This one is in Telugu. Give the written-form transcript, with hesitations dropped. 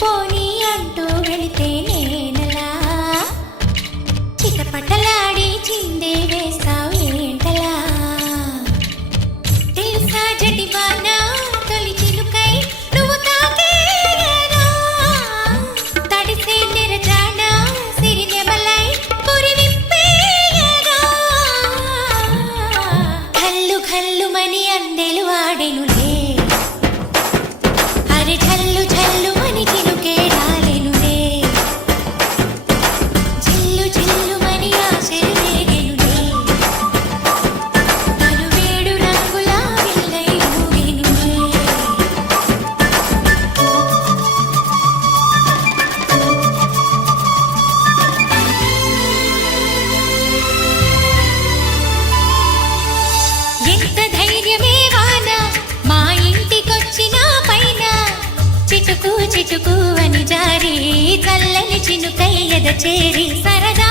పోనీ అంటూ వెళితే నేనలా చిటపటలాడి చిందే వేస్తావు ఏంటలా తెలుసా జడివాన తొలి చిలుకై నువ్వు తాకేయనా తడిసే నెరజాన సిరినెమలై పురివిప్పేయగా ఘల్లు ఘల్లుమని అందెలు ఆడెనులే అరే ఝల్లు ఝల్లు అని చిలుకే రాలెనులే జిల్లు జిల్లుమని ఆశలు రేగెనులే తను వేడు రంగుల విల్లై ఊగెనులే ఎంత ధైర్యమే వాన మా ఇంటికొచ్చిన పైన చిటుకు చిటుకు అని జారి చల్లని చినుకై ఎద చేరి సరదా